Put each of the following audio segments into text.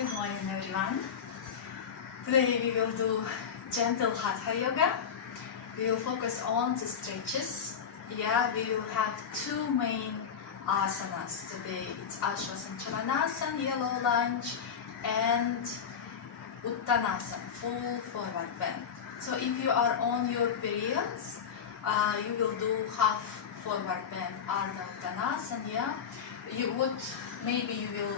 Good morning, everyone. Today we will do gentle Hatha Yoga. We will focus on the stretches. Yeah, we will have two main asanas today. It's Ashwasana Chavanasana, yellow lunge, and Uttanasana, full forward bend. So if you are on your periods, you will do half forward bend, Ardha Uttanasana. Yeah, maybe you will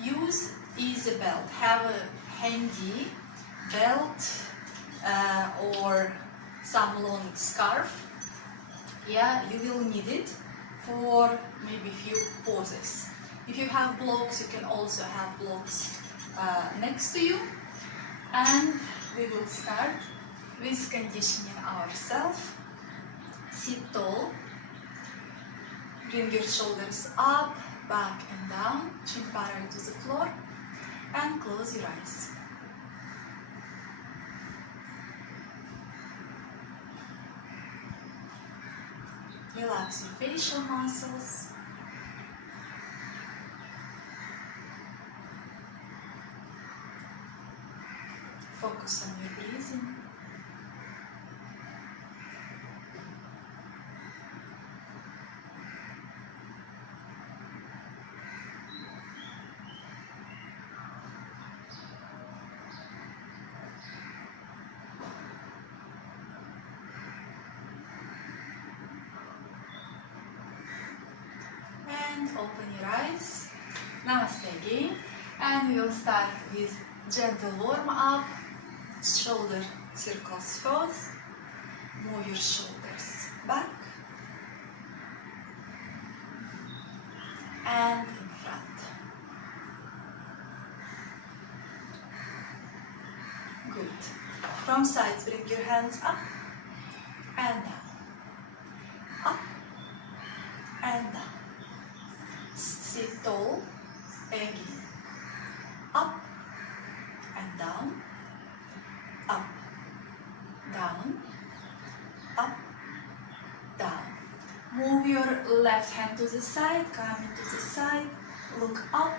use is a belt. Have a handy belt or some long scarf. Yeah, you will need it for maybe few poses. If you have blocks, you can also have blocks next to you. And we will start with conditioning ourselves. Sit tall. Bring your shoulders up, back and down, chin parallel to the floor, and close your eyes. Relax your facial muscles. Focus on your breathing. And open your eyes. Namaste again. And we will start with gentle warm up. Shoulder circles first. Move your shoulders back and in front. Good. From sides, bring your hands up and down. Up and down. Sit tall again. Up and down. Up, down, up, down. Move your left hand to the side, come into the side, look up.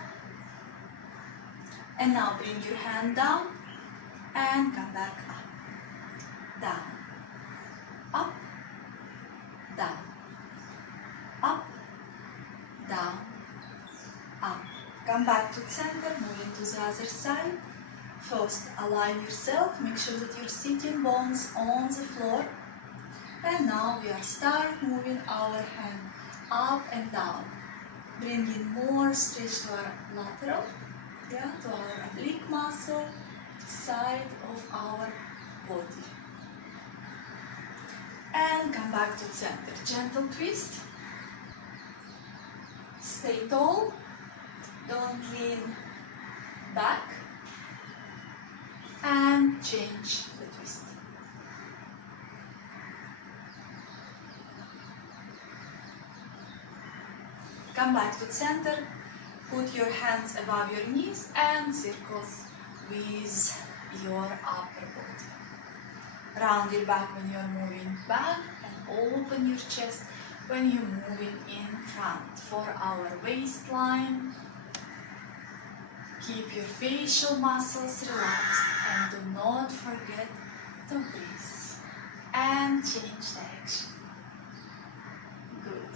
And now bring your hand down and come back up. Down, up, down, up, down, up. Come back to center, move into the other side. First, align yourself, make sure that your sitting bones on the floor. And now we are start moving our hand up and down. Bringing more stretch to our lateral, yeah, to our oblique muscle, side of our body. And come back to center. Gentle twist. Stay tall. Don't lean back. And change the twist. Come back to center. Put your hands above your knees and circles with your upper body. Round your back when you are moving back and open your chest when you're moving in front for our waistline. Keep your facial muscles relaxed and do not forget to breathe and change direction. Good.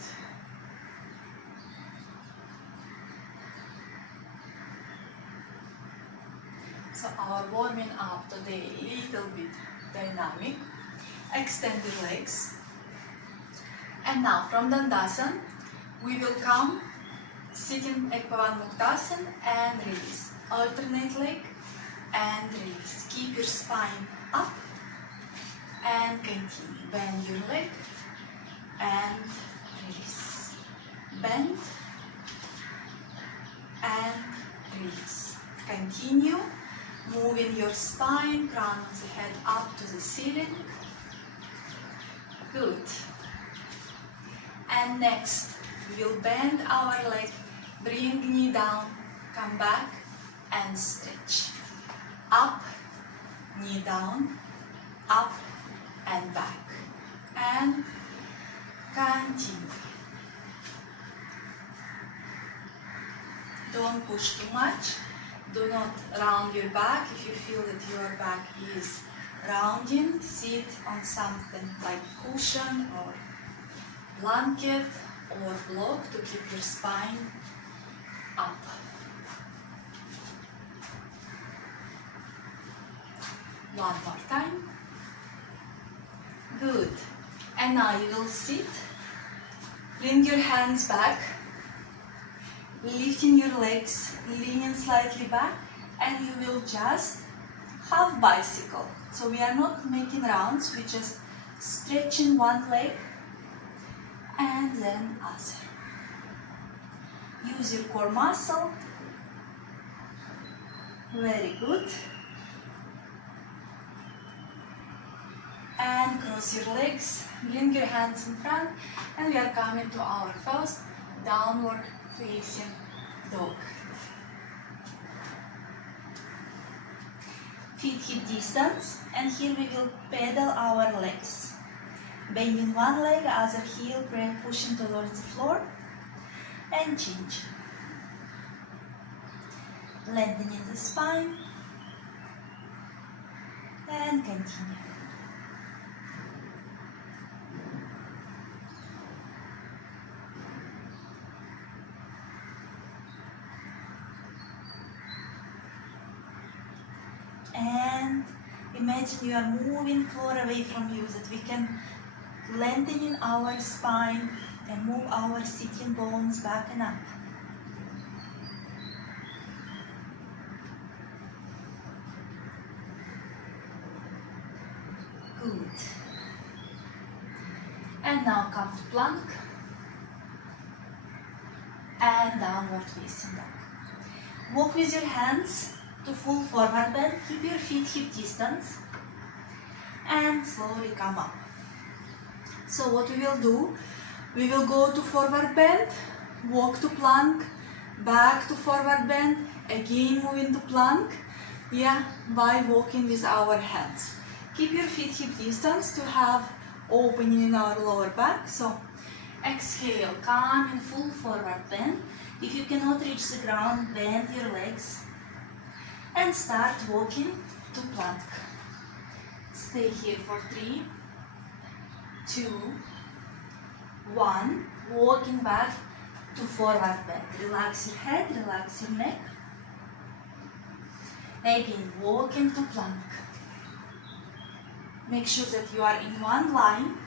So our warming up today a little bit dynamic. Extend your legs. And now from Dandasana we will come sitting Ekpavan-Muktasana and release. Alternate leg and release. Keep your spine up and continue. Bend your leg and release. Bend and release. Continue moving your spine, crown of the head up to the ceiling. Good. And next, we will bend our leg, bring knee down, come back and stretch. Up, knee down, up and back. And continue. Don't push too much. Do not round your back. If you feel that your back is rounding, sit on something like cushion or blanket or block to keep your spine up. One more time. Good. And now you will sit. Bring your hands back. Lifting your legs, leaning slightly back, and you will just half bicycle. So we are not making rounds, we just stretching one leg and then other. Use your core muscle. Very good. And cross your legs, bring your hands in front, and we are coming to our first downward facing dog. Feet hip distance, and here we will pedal our legs. Bending one leg, other heel, pushing towards the floor, and change. Lengthening the spine, and continue. And imagine you are moving floor away from you, that we can lengthen our spine and move our sitting bones back and up. Good. And now come to plank and downward facing dog. Walk with your hands to full forward bend, keep your feet hip distance, and slowly come up. So what we will do, we will go to forward bend, walk to plank, back to forward bend, again move into plank, by walking with our hands. Keep your feet hip distance to have opening in our lower back. So exhale, come in full forward bend. If you cannot reach the ground, bend your legs and start walking to plank. Stay here for 3, 2, 1. Walking back to forward bend. Relax your head, relax your neck. Again, walking to plank. Make sure that you are in one line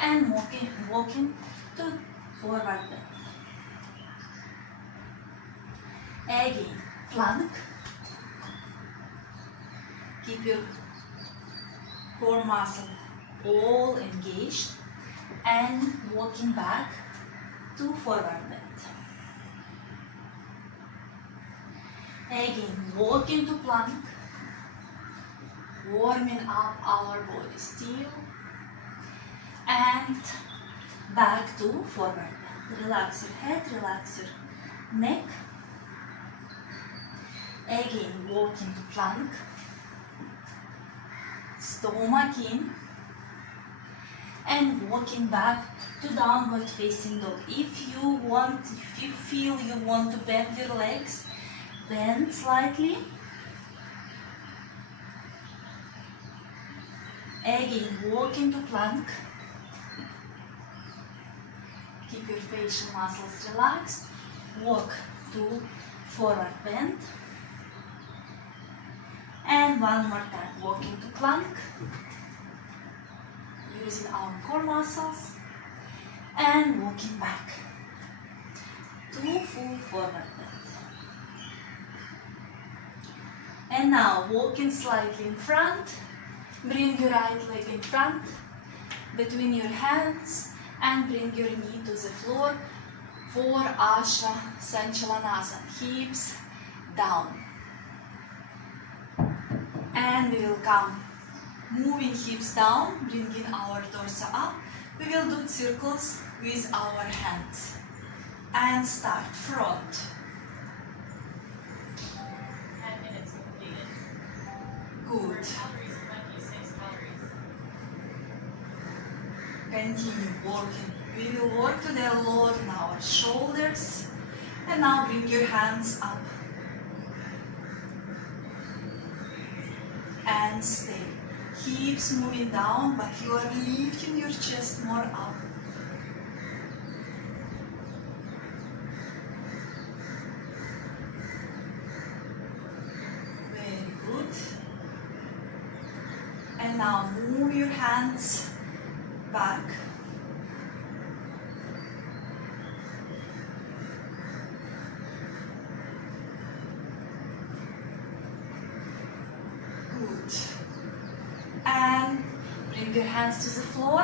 and walking to forward bend. Again, plank. Keep your core muscle all engaged and walking back to forward bend. Again, walking to plank, warming up our body still, and back to forward bend. Relax your head, relax your neck. Again, walking to plank, stomach in, and walking back to downward facing dog. If you feel you want to bend your legs, bend slightly. Again, walking to plank. Keep your facial muscles relaxed. Walk to forward bend. And one more time, walking to plank. Using our core muscles. And walking back to full forward bend. And now walking slightly in front. Bring your right leg in front, between your hands, and bring your knee to the floor for Asha Sanchalanasana, hips down. And we will come moving hips down, bringing our torso up. We will do circles with our hands. And start front. 10 minutes completed. Good. Calories, 26 calories. Continue working. We will work to the lower in our shoulders. And now bring your hands up. and stay. Hips moving down, but you are lifting your chest more up. Very good. And now move your hands back. Good. And bring your hands to the floor.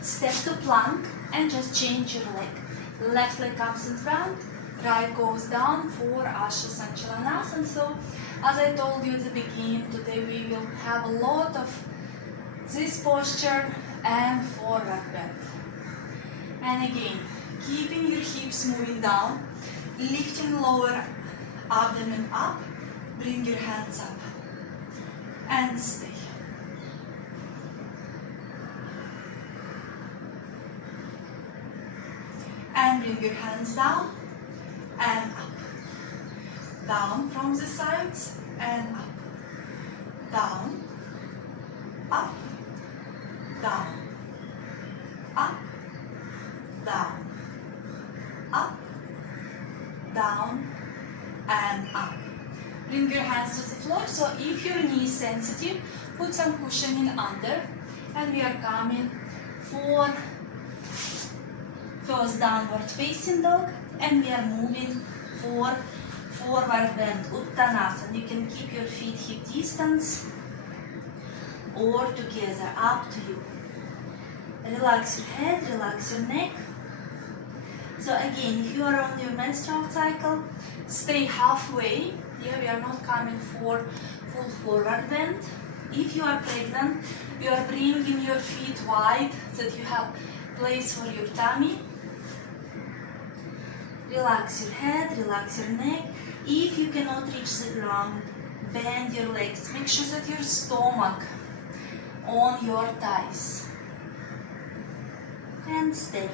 Step to plank and just change your leg. Left leg comes in front, right goes down for Asha Sanchalanasana. So, as I told you at the beginning, today we will have a lot of this posture and forward bend. And again, keeping your hips moving down, lifting lower abdomen up, bring your hands up and stay. And bring your hands down and up. Down from the sides and up. Down, up, down, up, down, up, down, and up. Bring your hands to the floor. So if your knee is sensitive, put some cushioning under. And we are coming for first downward facing dog. And we are moving for forward bend, Uttanasana. You can keep your feet hip distance or together, up to you. Relax your head, relax your neck. So again, if you are on your menstrual cycle, stay halfway. Here we are not coming for full forward bend. If you are pregnant, you are bringing your feet wide so that you have place for your tummy. Relax your head, relax your neck. If you cannot reach the ground, bend your legs. Make sure that your stomach on your thighs. And stay.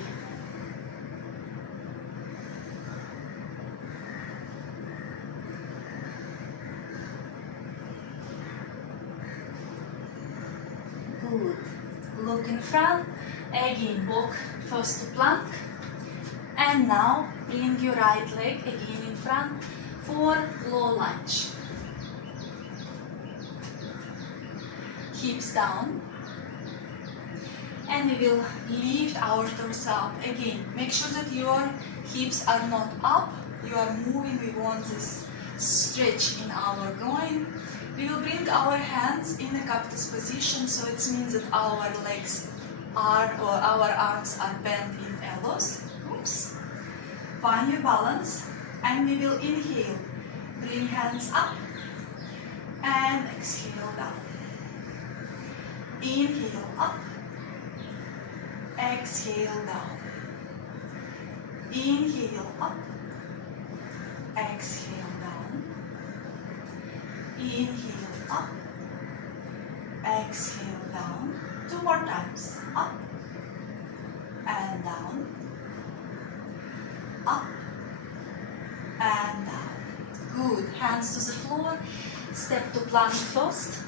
Good. Look in front. Again, walk first to plank. And now bring your right leg again in front for low lunge. Hips down. And we will lift our torso up. Again, make sure that your hips are not up. You are moving. We want this stretch in our groin. We will bring our hands in a cactus position. So it means that our legs are, or our arms are bent in elbows. Oops. Find your balance. And we will inhale. Bring hands up. And exhale down. Inhale up. Exhale down. Inhale up. Exhale down. Inhale up. Exhale down. 2 more times. Up and down. Up and down. Good. Hands to the floor. Step to plank first.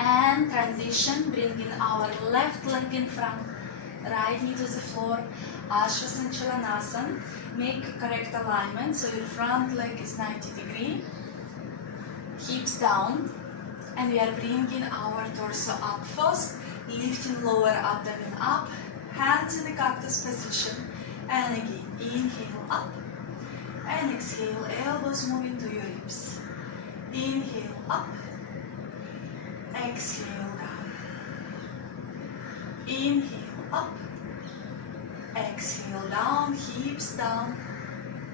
And transition, bringing our left leg in front, right knee to the floor, Ashasanchalanasana. Make correct alignment, so your front leg is 90 degrees, hips down, and we are bringing our torso up first, lifting lower abdomen up, hands in the cactus position, and again, inhale up, and exhale, elbows moving to your hips. Inhale up. Exhale down. Inhale up. Exhale down, hips down.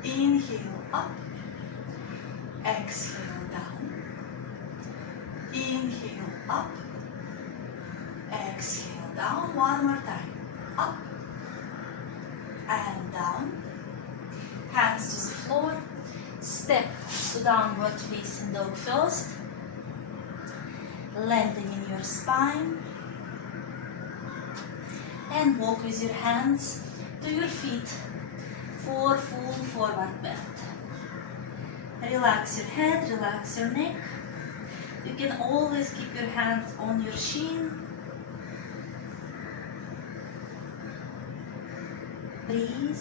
Inhale up. Exhale down. Inhale up. Exhale down. One more time. Up and down. Hands to the floor. Step to downward facing dog first. Lengthening your spine. And walk with your hands to your feet for full forward bend. Relax your head, relax your neck. You can always keep your hands on your shin. Breathe.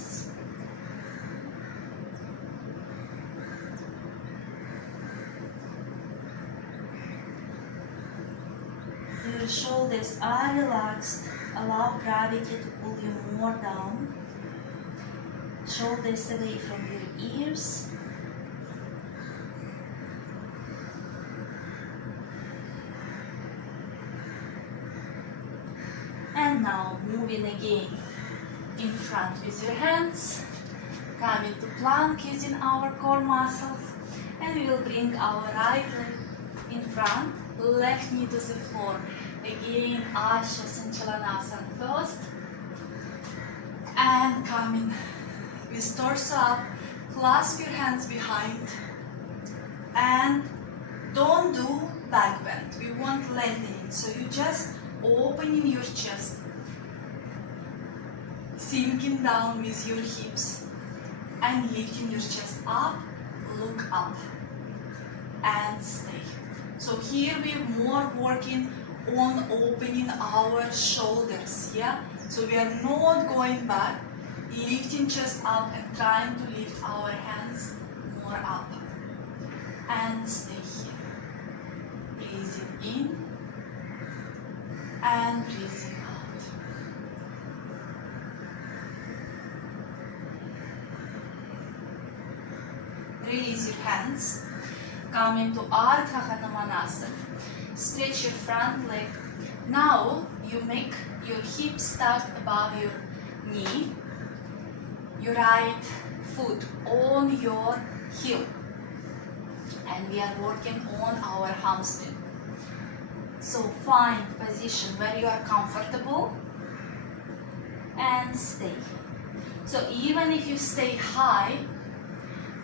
Your shoulders are relaxed. Allow gravity to pull you more down. Shoulders away from your ears. And now moving again in front with your hands. Coming to plank using our core muscles. And we will bring our right leg in front, left knee to the floor. Again, Asha Sanchalanasana first. And coming with torso up, clasp your hands behind. And don't do back bend. We want lengthening. So you just opening your chest, sinking down with your hips, and lifting your chest up, look up, and stay. So here we're more working on opening our shoulders, yeah? So we are not going back, lifting chest up and trying to lift our hands more up. And stay here. Breathing in and breathing out. Release your hands. Come into Ardha Hanumanasana. Stretch your front leg. Now you make your hips touch above your knee. Your right foot on your heel. And we are working on our hamstring. So find position where you are comfortable and stay. So even if you stay high,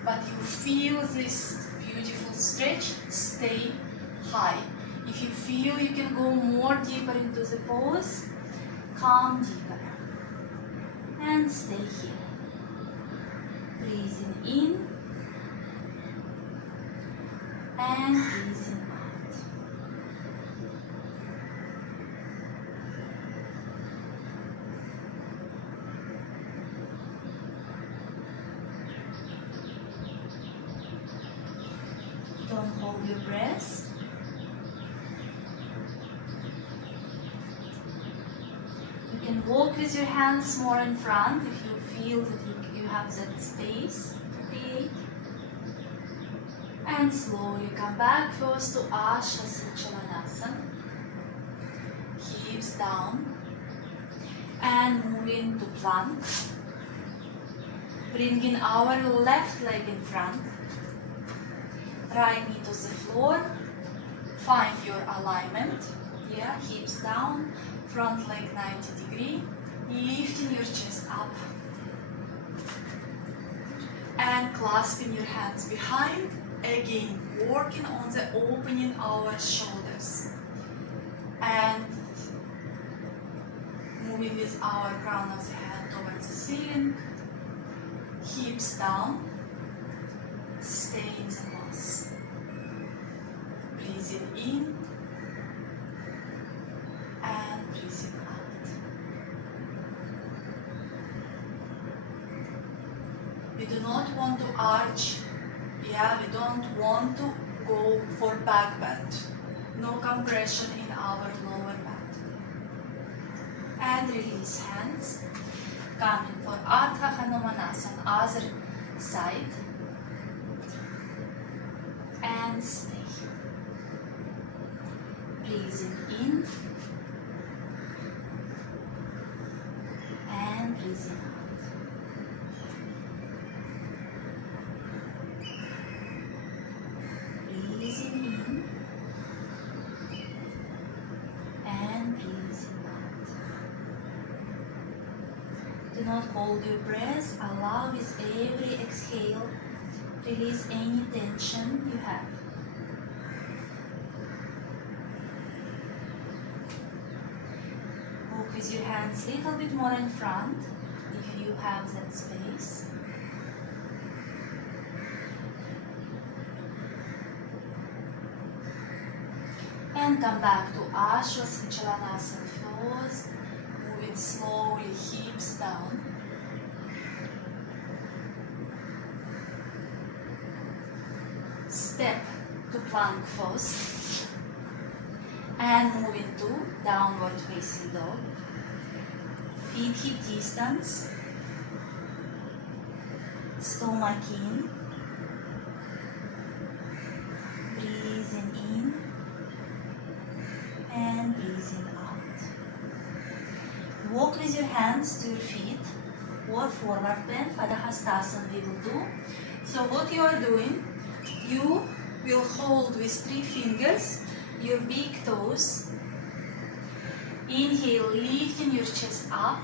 but you feel this beautiful stretch, stay high. If you feel you can go more deeper into the pose, come deeper and stay here. Breathing in and breathing out. Don't hold your breath. You can walk with your hands more in front if you feel that you have that space to create. And slowly come back first to Asha Sanchalanasana. Hips down. And moving to plank. Bringing our left leg in front. Right knee to the floor. Find your alignment. Yeah, hips down. Front leg 90 degrees. Lifting your chest up. And clasping your hands behind. Again, working on the opening our shoulders. And moving with our crown of the head towards the ceiling. Hips down. Stay in the pose. Breathing in and breathing out. We do not want to arch. Yeah, we don't want to go for back bend. No compression in our lower back. And release hands. Coming for Ardha Hanumanasana, other side. And stay. Breathing in and breathing out. Breathing in and breathing out. Do not hold your breath. Allow with every exhale, release any tension you have. Walk with your hands a little bit more in front if you have that space. and come back to Ashwasanchalanasana first. Moving slowly, hips down. Step to plank first. And moving to downward facing dog. Feet hip distance. Stomach in. Breathing in. And breathing out. Walk with your hands to your feet or forward bend. Padahastasana we will do. So what you are doing, you will hold with 3 fingers your big toes. Inhale, lifting your chest up.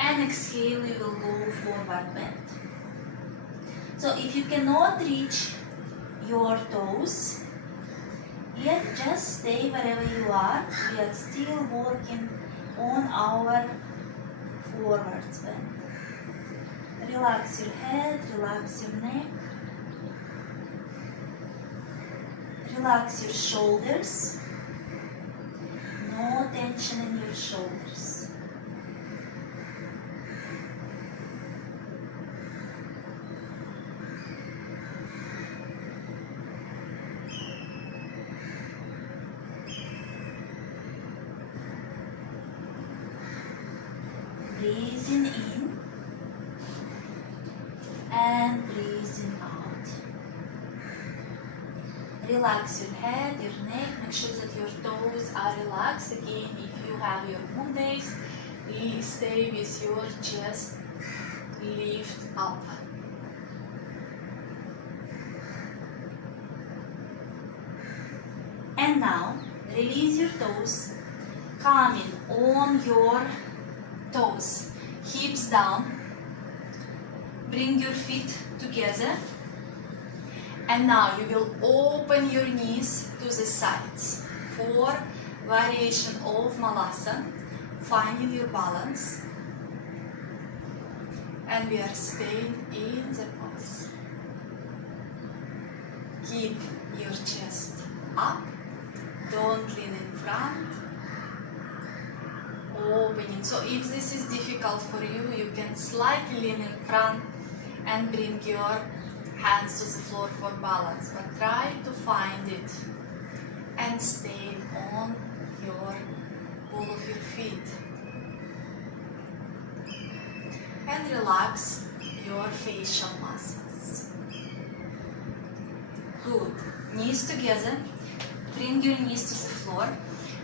And exhale, you will go forward bend. So if you cannot reach your toes, yet just stay wherever you are. We are still working on our forwards bend. Relax your head, relax your neck. Relax your shoulders. No tension in your shoulders. Breathing in and breathing out. Relax your head, your neck, make sure that your toes are relaxed. Again, if you have your moon days, please stay with your chest lift up. And now, release your toes, coming on your toes, hips down. Bring your feet together. And now you will open your knees to the sides for variation of Malasana, finding your balance. And we are staying in the pose. Keep your chest up, don't lean in front. Opening. So if this is difficult for you, you can slightly lean in front and bring your hands to the floor for balance, but try to find it and stay on your ball of your feet. And relax your facial muscles. Good. Knees together. Bring your knees to the floor.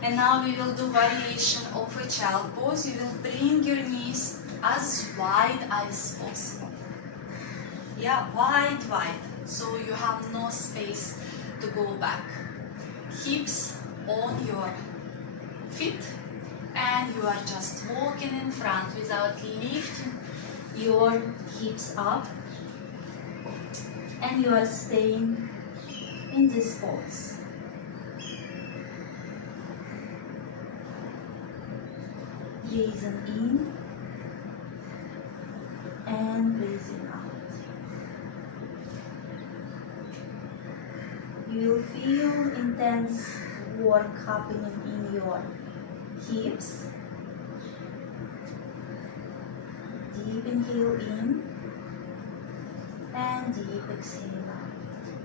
And now we will do variation of a child pose. You will bring your knees as wide as possible. Yeah, wide. So you have no space to go back. Hips on your feet. And you are just walking in front without lifting your hips up. And you are staying in this pose. Breathing in and breathing out. You will feel intense work happening in your hips. Deep inhale in and deep exhale out.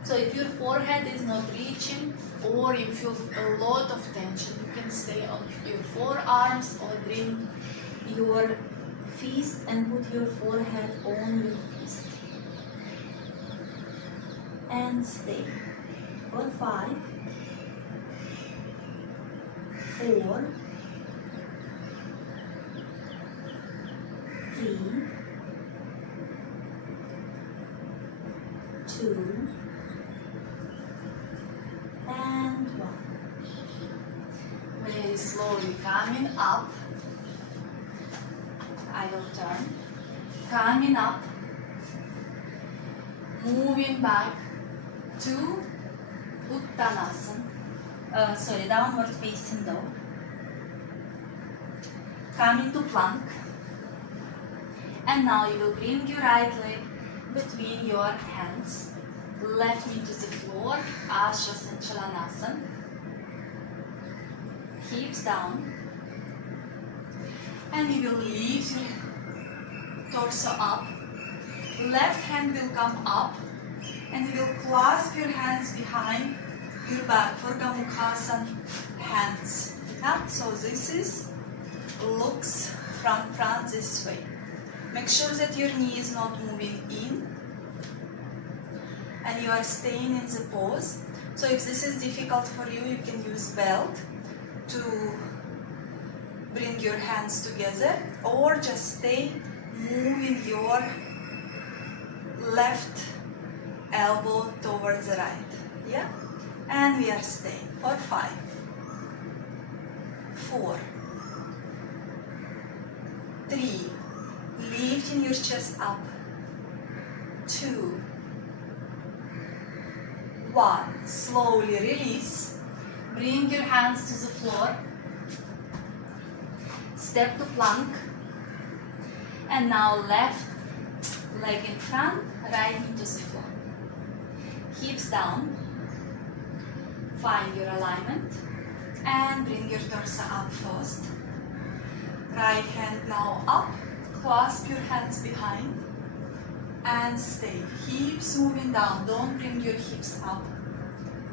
So if your forehead is not reaching or you feel a lot of tension, you can stay on your forearms or bring your fist and put your forehead on your fist. And stay for 5, 4, 3, 2, and 1. Very slowly coming up. I will turn. Coming up. Moving back to Uttanasana. Downward facing dog. Coming to plank. And now you will bring your right leg between your hands. Left knee to the floor, Ashwasanchalanasana. hips down. And you will lift your torso up. Left hand will come up. And you will clasp your hands behind your back for Gomukhasana hands. Yeah? So this is looks from front this way. Make sure that your knee is not moving in and you are staying in the pose. So if this is difficult for you, you can use belt to bring your hands together, or just stay moving your left elbow towards the right. Yeah? And we are staying for 5, 4, 3, lifting your chest up, 2, 1, slowly release, bring your hands to the floor, step to plank, and now left leg in front, right knee to the floor, hips down, find your alignment, and bring your torso up first, right hand now up, clasp your hands behind, and stay. Hips moving down, don't bring your hips up,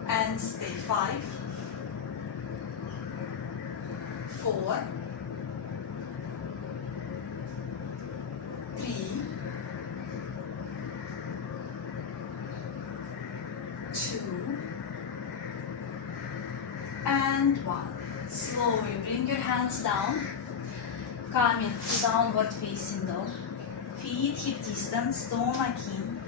and stay. 5, 4, 3, 2, and 1. Slowly bring your hands down, come into downward facing dog. Feet hip distance, stomach in.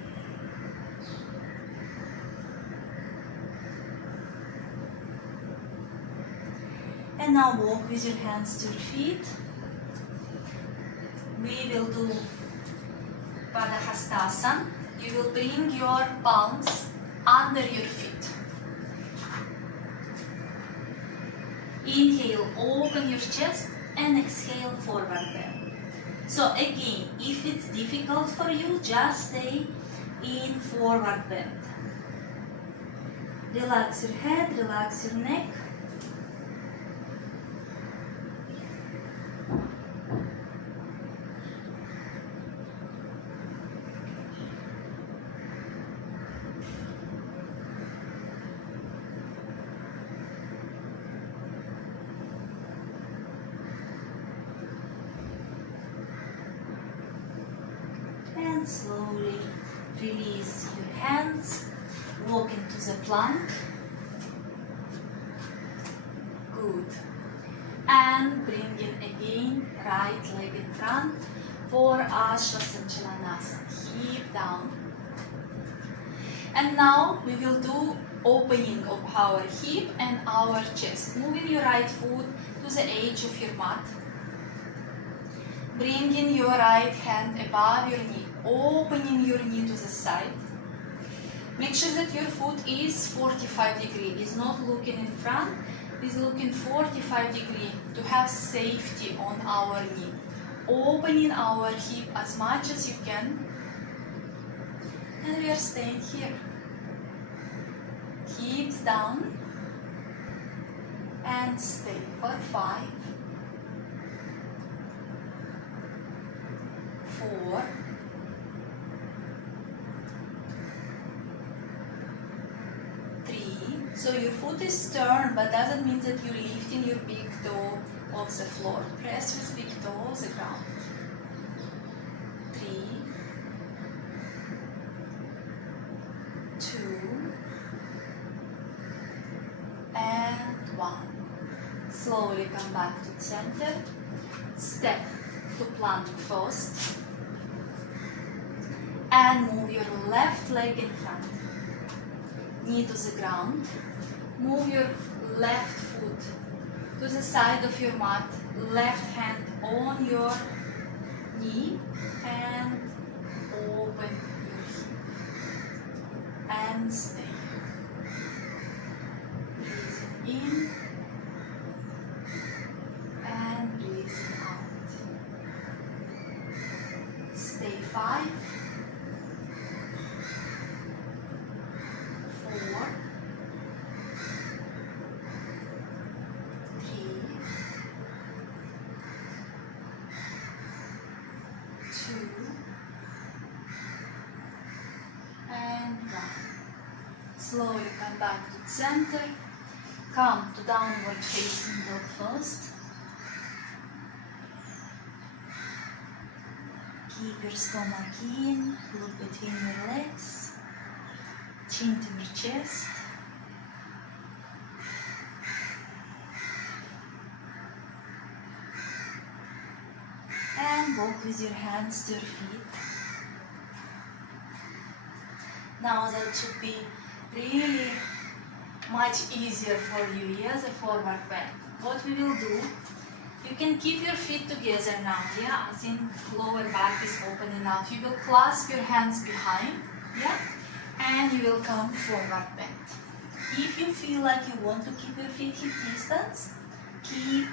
And now walk with your hands to your feet. We will do Padahastasana. You will bring your palms under your feet. Inhale, open your chest, and exhale, forward bend. So again, if it's difficult for you, just stay in forward bend. Relax your head, relax your neck. And slowly release your hands, walk into the plank. Good. And bring in again, right leg in front for Ashasanchalanasana. Hip down. And now we will do opening of our hip and our chest. Moving your right foot to the edge of your mat. Bringing your right hand above your knee, opening your knee to the side. Make sure that your foot is 45 degrees, is not looking in front, is looking 45 degrees to have safety on our knee. Opening our hip as much as you can. And we are staying here. Hips down. And stay for 5, 4, 3. So your foot is turned, but doesn't mean that you're lifting your big toe off the floor. Press with big toe off the ground. 3, 2, and 1. Slowly come back to the center. Step to plank first. And move your left leg in front. Knee to the ground. Move your left foot to the side of your mat. Left hand on your knee and open your hip. And stay. Breathing in and breathing out. Stay 5, 4, 3, Slowly come back to center. Come to downward facing dog first. Keep your stomach in, look between your legs, chin to your chest. And walk with your hands to your feet. Now that should be really much easier for you, yeah, the forward bend. What we will do, you can keep your feet together now, yeah, I think lower back is open enough. You will clasp your hands behind, yeah, and you will come forward bend. If you feel like you want to keep your feet hip distance, keep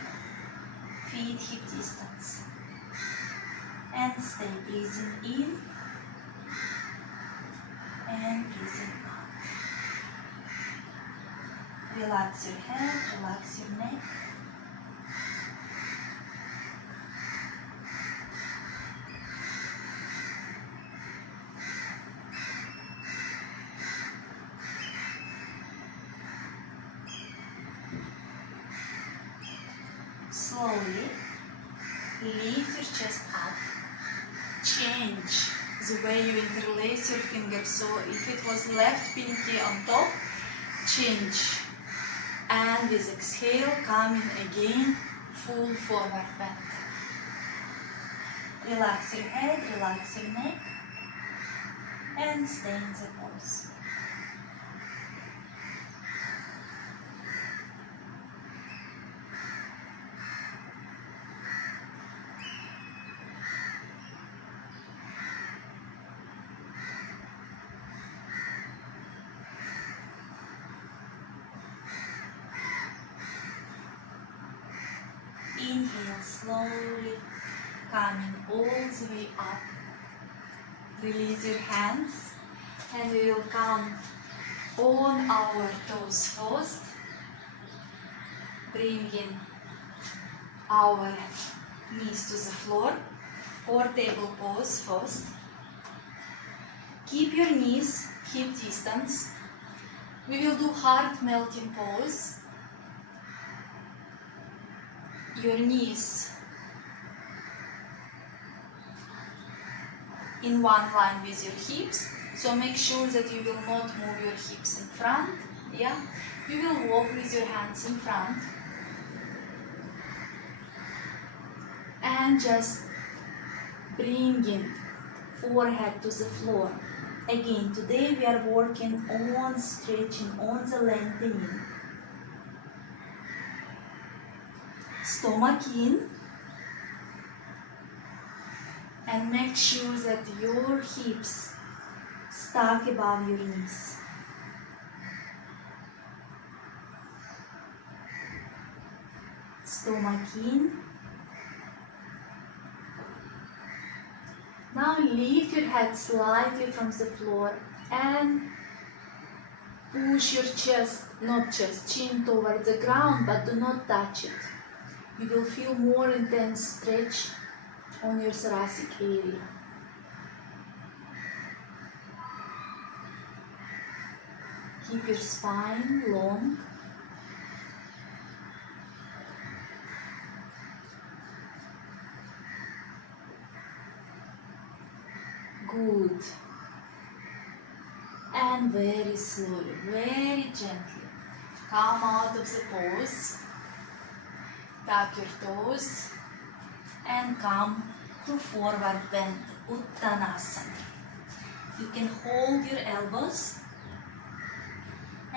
feet hip distance. And stay breathing in and breathing out. Relax your head, relax your neck. Slowly lift your chest up. Change the way you interlace your fingers. So if it was left pinky on top, change. And with exhale, coming again, full forward bend. Relax your head, relax your neck, and stay in the pose. Inhale slowly, coming all the way up. Release your hands and we will come on our toes first. Bringing our knees to the floor or table pose first. Keep your knees hip distance. We will do heart melting pose. Your knees in one line with your hips, so make sure that you will not move your hips in front, yeah? You will walk with your hands in front and just bringing forehead to the floor. Again, today we are working on stretching, on the lengthening. Stomach in, and make sure that your hips stuck above your knees. Stomach in. Now lift your head slightly from the floor and push your chin toward the ground, but do not touch it. You will feel more intense stretch on your thoracic area. Keep your spine long. Good. And very slowly, very gently, come out of the pose. Tap your toes and come to forward bend, Uttanasana. You can hold your elbows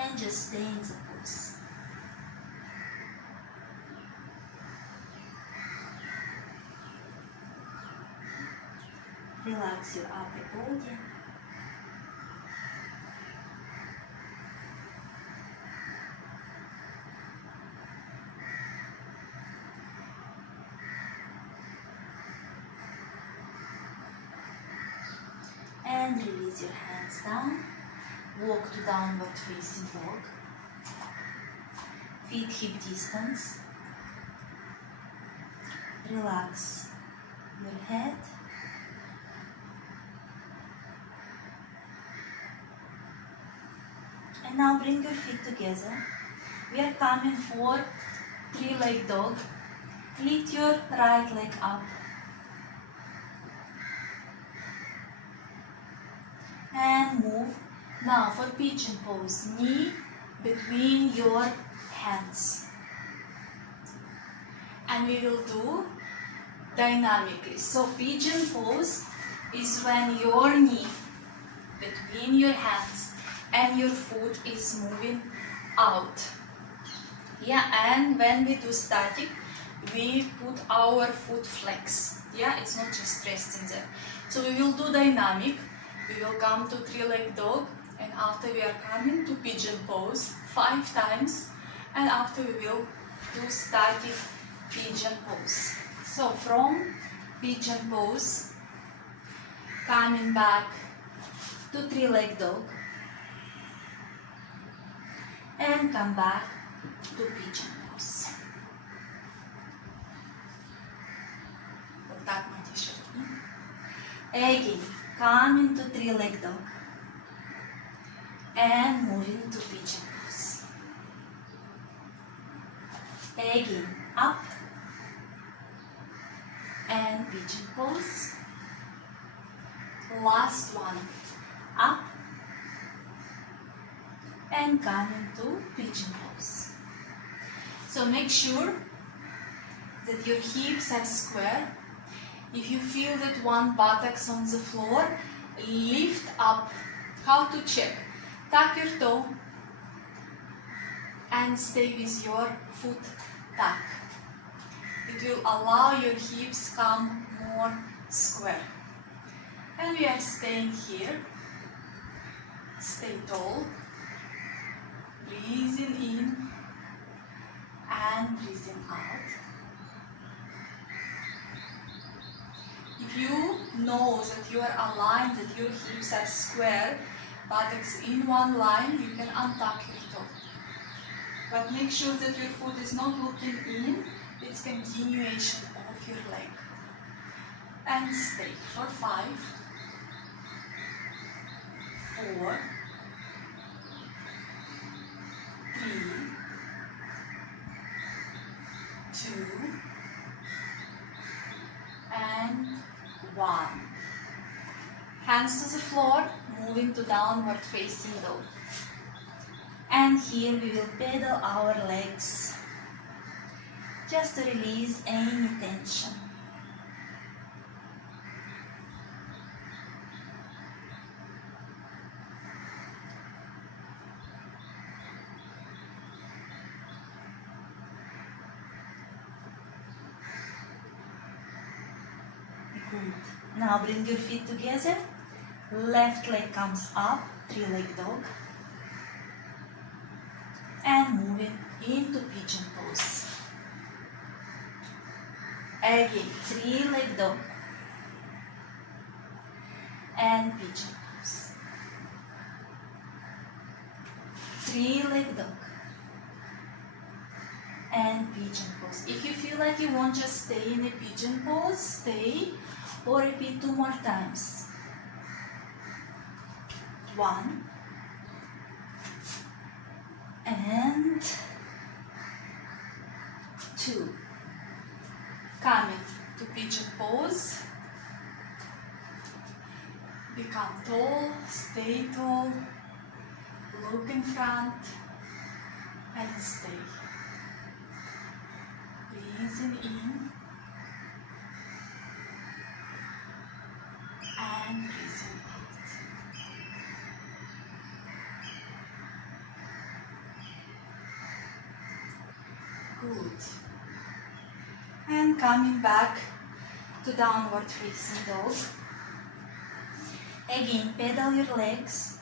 and just stay in the pose. Relax your upper body. And release your hands down. Walk to downward facing dog. Feet hip distance. Relax your head. And now bring your feet together. We are coming for three-leg dog. Lift your right leg up. And move. Now for pigeon pose, knee between your hands. And we will do dynamically. So pigeon pose is when your knee between your hands and your foot is moving out. Yeah, and when we do static, we put our foot flex. Yeah, it's not just resting there. So we will do dynamic. We will come to three-leg dog, and after we are coming to pigeon pose 5 times, and after we will do static pigeon pose. So from pigeon pose, coming back to three-leg dog, and come back to pigeon pose. Так, my t-shirt. Again, come into three-leg dog and move into pigeon pose. Again, up and pigeon pose. Last one, up and come into pigeon pose. So make sure that your hips are square. If you feel that one buttocks on the floor, lift up. How to check? Tuck your toe and stay with your foot tuck. It will allow your hips come more square. And we are staying here. Stay tall. Breathing in and breathing out. If you know that you are aligned, that your hips are square, buttocks in one line, you can untuck your toe. But make sure that your foot is not looking in, it's continuation of your leg. And stay for 5, 4, 3, 2, and 1. Hands to the floor, moving to downward facing dog. And here we will pedal our legs just to release any tension. Good. Now bring your feet together. Left leg comes up, three-leg dog. And moving into pigeon pose. Again, three-leg dog. And pigeon pose. Three-leg dog. And pigeon pose. If you feel like you want to stay in a pigeon pose, stay or repeat 2 more times. 1 and 2. Coming to pigeon pose. Become tall, stay tall, look in front and stay. Breathing in and breathing out. Good. And coming back to downward facing dog. Again, pedal your legs.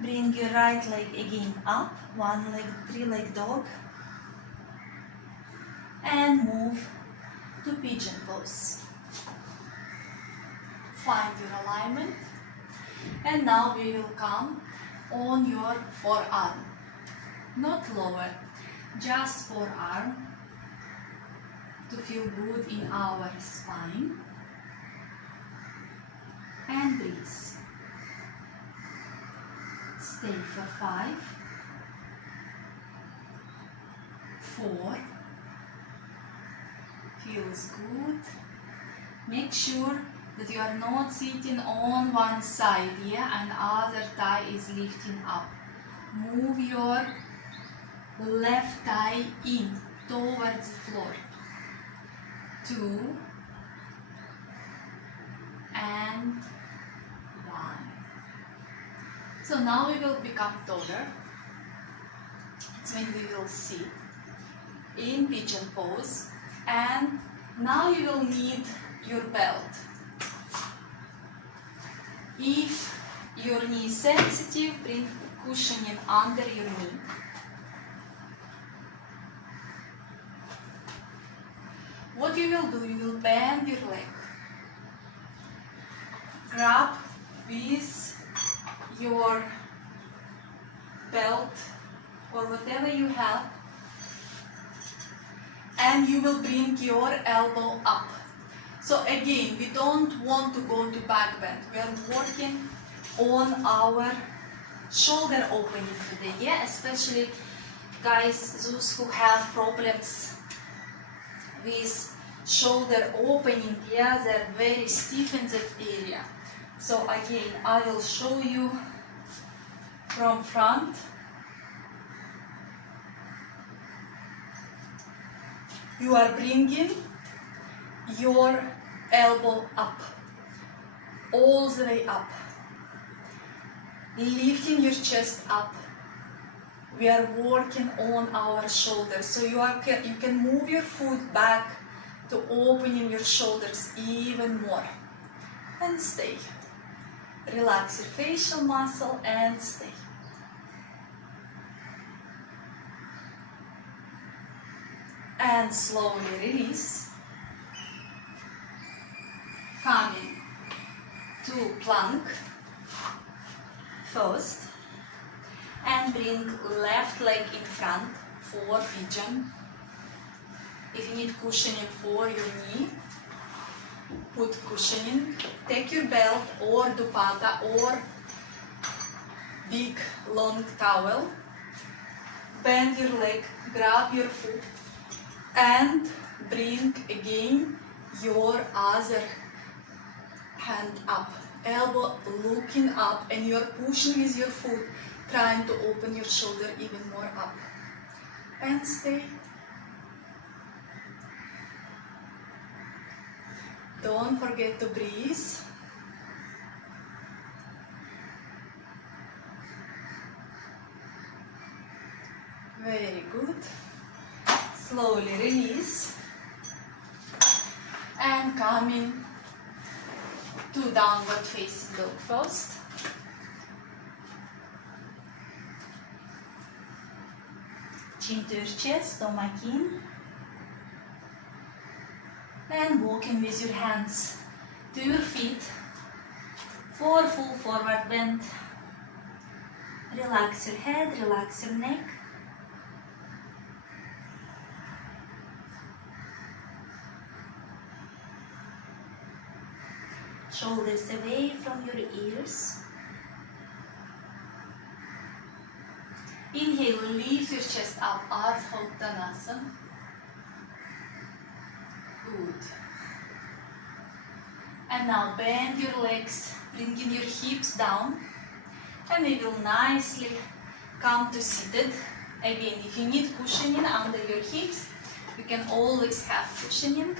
Bring your right leg again up, one leg, three-leg dog. And move to pigeon pose. Find your alignment. And now we will come on your forearm. Not lower, just forearm. to feel good in our spine. And breathe. Stay for 5, 4. Feels good. Make sure that you are not sitting on one side, yeah, and other thigh is lifting up. Move your left thigh in towards the floor. 2 and 1. So now we will become taller. It's when we will sit in pigeon pose, and now you will need your belt. If your knee is sensitive, bring cushioning under your knee. What you will do, you will bend your leg. Grab with your belt or whatever you have, and you will bring your elbow up. So again, we don't want to go to back bend. We are working on our shoulder opening today, yeah? Especially guys, those who have problems with shoulder opening, yeah, they're very stiff in that area. So again, I will show you from front. You are bringing your elbow up, all the way up, lifting your chest up. We are working on our shoulders, so you can move your foot back to opening your shoulders even more, and stay. Relax your facial muscle and stay. And slowly release. Coming to plank first, and bring left leg in front for pigeon. If you need cushioning for your knee, put cushioning. Take your belt or dupatta or big long towel. Bend your leg, grab your foot, and bring again your other hand up. Elbow looking up, and you're pushing with your foot, trying to open your shoulder even more up. And stay. Don't forget to breathe. Very good. Slowly release. And coming to downward facing dog first. Chin to your chest, stomach in. And walking with your hands to your feet for full forward bend. Relax your head, relax your neck. Shoulders away from your ears. Inhale, lift your chest up, Ardha Uttanasana. Good. And now bend your legs, bringing your hips down, and we will nicely come to seated. Again, if you need cushioning under your hips, you can always have cushioning.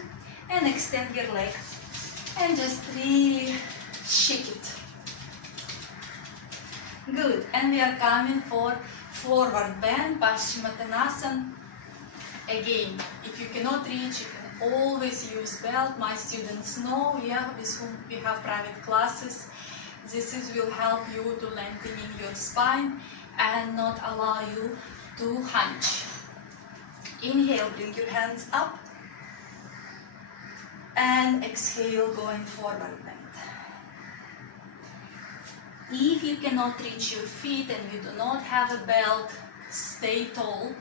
And extend your legs and just really shake it. Good. And we are coming for forward bend, Paschimottanasana. Again, if you cannot reach, you can always use belt. My students know, yeah, with whom we have private classes. This will help you to lengthening your spine and not allow you to hunch. Inhale, bring your hands up. And exhale, going forward bend. If you cannot reach your feet and you do not have a belt, stay tall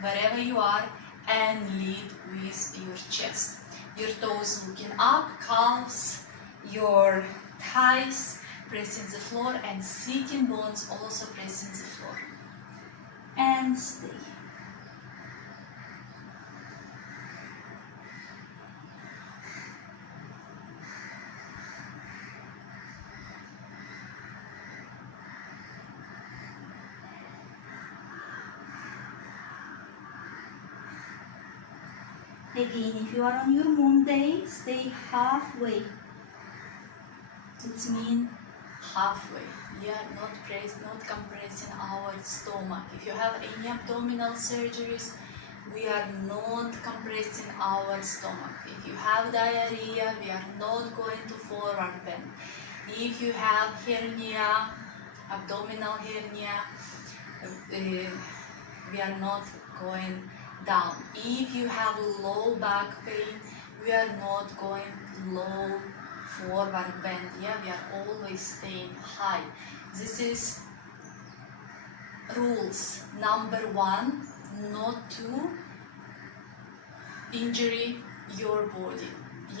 wherever you are and lead with your chest. Your toes looking up, calves, your thighs pressing the floor, and sitting bones also pressing the floor. And stay. Again, if you are on your moon day, stay halfway. It means halfway. We are not compressing our stomach. If you have any abdominal surgeries, we are not compressing our stomach. If you have diarrhea, we are not going to forward bend. If you have hernia, abdominal hernia, we are not going down. If you have low back pain, we are not going low forward bend. Yeah, we are always staying high. This is rules. Number 1, not to injury your body.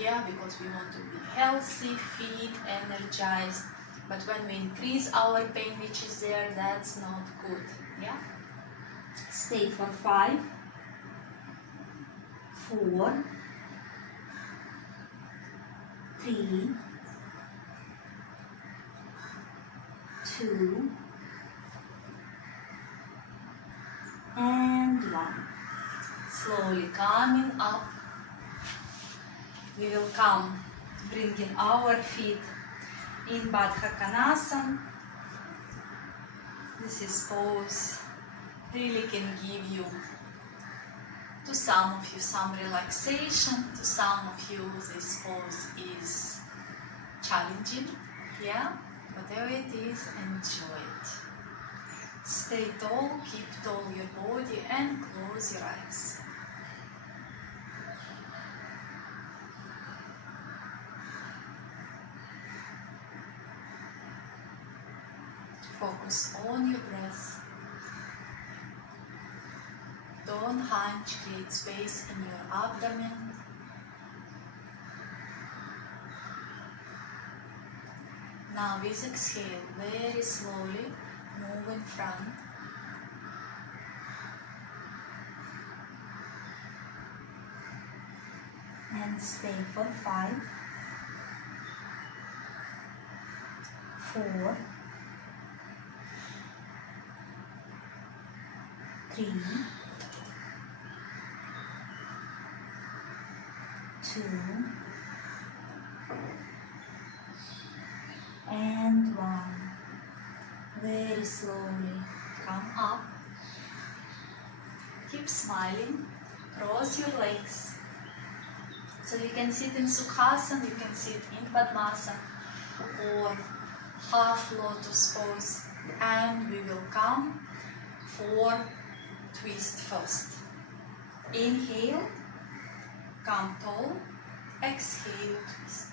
Yeah, because we want to be healthy, fit, energized. But when we increase our pain which is there, that's not good. Yeah. Stay for 5, 4, 3, 2, and 1. Slowly coming up. We will come bringing our feet in Baddha Konasana. This is pose really can give you, to some of you, some relaxation. To some of you, this pose is challenging. Yeah, whatever it is, enjoy it. Stay tall, keep tall your body, and close your eyes. Focus on your breath. Don't hunch, create space in your abdomen. Now with exhale, very slowly move in front. And stay for 5, 4, 3, 2, and 1. Very slowly come up. Keep smiling. Cross your legs. So you can sit in Sukhasana, you can sit in Padmasana or half lotus pose, and we will come for twist first. Inhale, come tall, exhale, twist,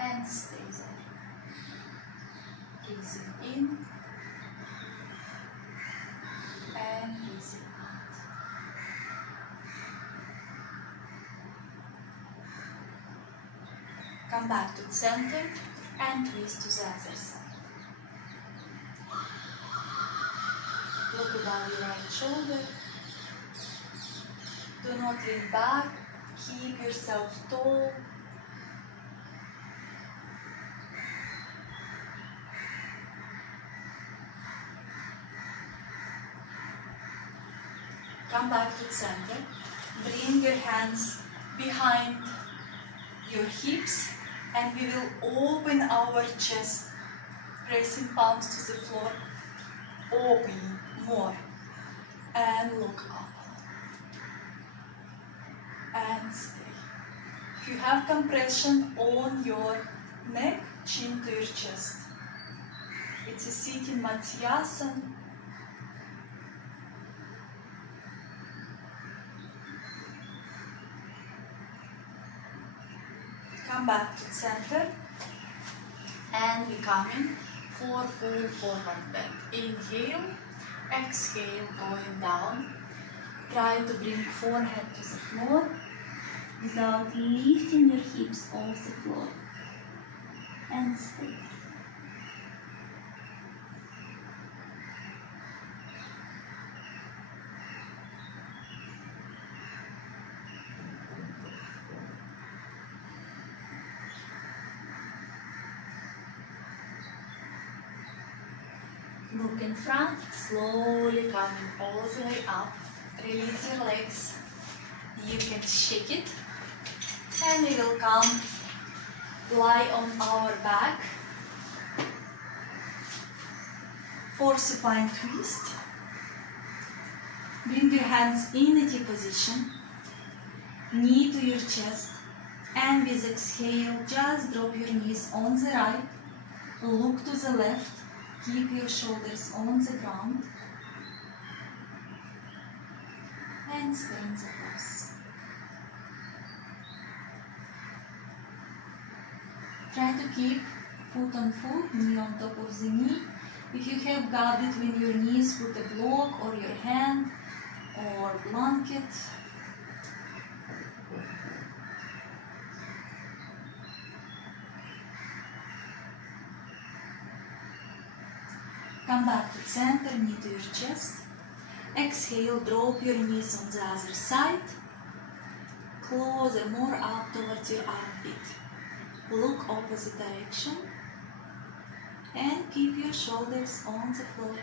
and stay there. Breathing in and breathing out. Come back to the center and twist to the other side. Look above your right shoulder. Do not lean back. Keep yourself tall. Come back to the center. Bring your hands behind your hips, and we will open our chest, pressing palms to the floor. Open more and look up and stay. If you have compression on your neck, chin to your chest. It's a sitting Matsyasana. Come back to the center and we come in for full forward bend. Inhale, exhale, going down. Try to bring forehead to the floor without lifting your hips off the floor. And stay. Look in front, slowly coming all the way up. Release your legs. You can shake it. And we will come, lie on our back for supine twist. Bring your hands in a T position, knee to your chest, and with exhale, just drop your knees on the right, look to the left, keep your shoulders on the ground, and stay in the pose. Try to keep foot on foot, knee on top of the knee. If you have got between your knees, put a block or your hand or blanket. Come back to center, knee to your chest. Exhale, drop your knees on the other side. Closer, more up towards your armpit. Look opposite direction. And keep your shoulders on the floor.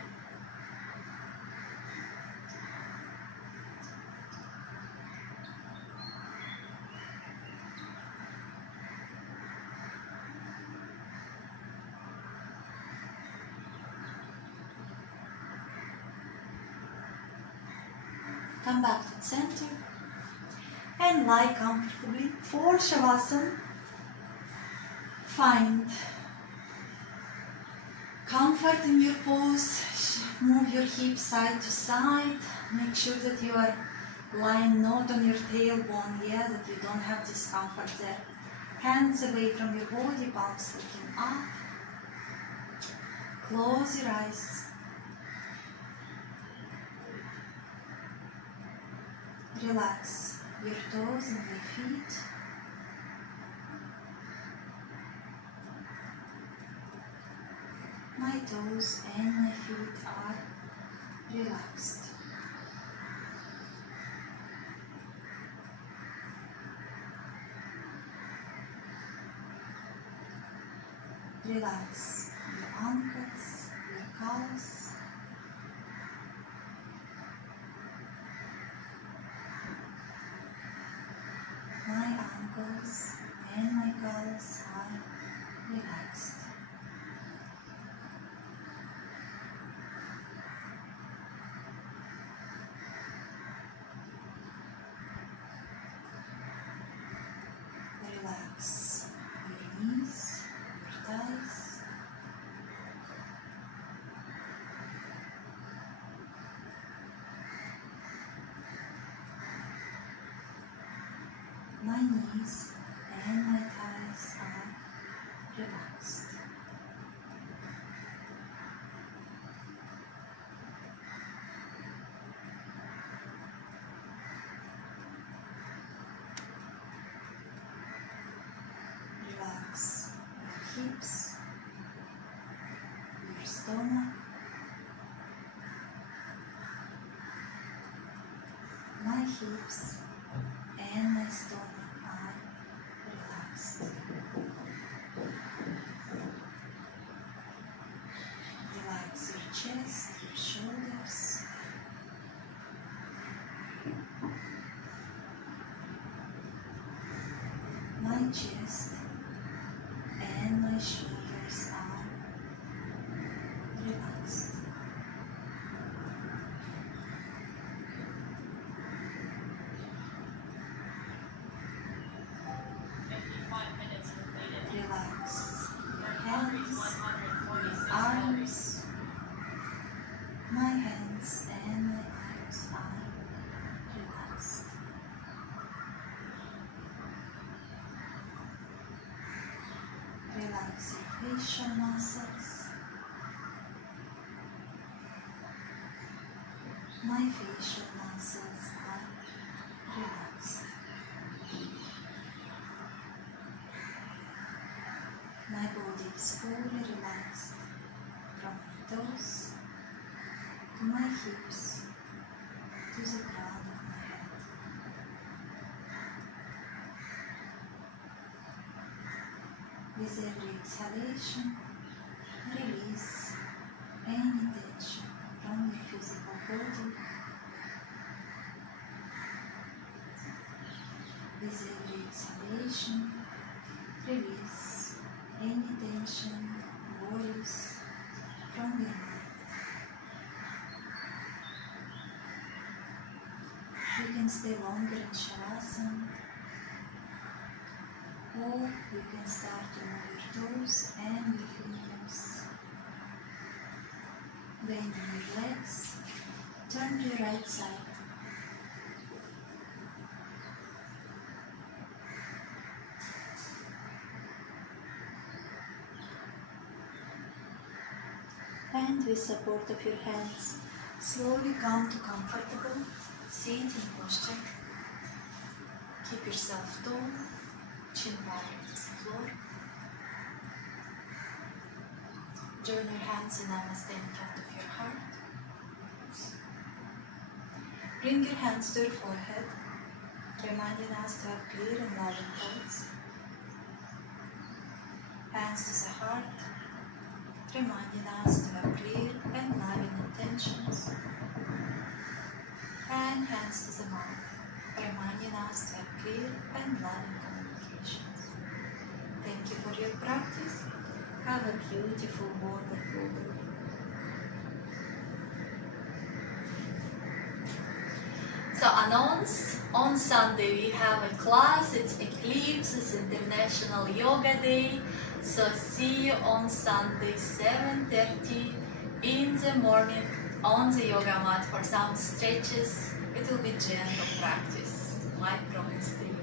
Come back to center and lie comfortably for Shavasana. Find comfort in your pose. Move your hips side to side. Make sure that you are lying not on your tailbone yet, that you don't have discomfort there. Hands away from your body, palms looking up. Close your eyes. Relax your toes and your feet. My toes and my feet are relaxed. Relax your ankles, your calves. My ankles and my calves are relaxed. Relax your knees, your thighs. My knees and my thighs are relaxed. Relax your hips, your stomach, my hips and my stomach are relaxed. Relax your chest, your shoulders. My chest and my shoulders are relaxed. Relax your hands, your arms. My hands and my arms are relaxed. Relax your facial muscles. My facial muscles. muscles are relaxed. My body is fully relaxed from my toes to my hips to the crown of my head. With every exhalation, release any tension from your physical body. With every exhalation, release any tension, worries from your mind. You can stay longer in Shavasana, or you can start to move your toes and your fingers. Bend your legs, turn to your right side. And with support of your hands, slowly come to comfortable seating posture. Keep yourself tall, chin parallel to the floor. Join your hands in Namaste in front of your heart. Bring your hands to your forehead, reminding us to have clear and loving thoughts. Hands to the heart, reminding us to have clear and loving intentions. And hands to the mouth, reminding us to have clear and loving communications. Thank you for your practice. Have a beautiful, wonderful day. So announce, on Sunday we have a class, it's Eclipse, it's International Yoga Day. So see you on Sunday 7:30 in the morning on the yoga mat for some stretches. It will be gentle practice, I promise to you.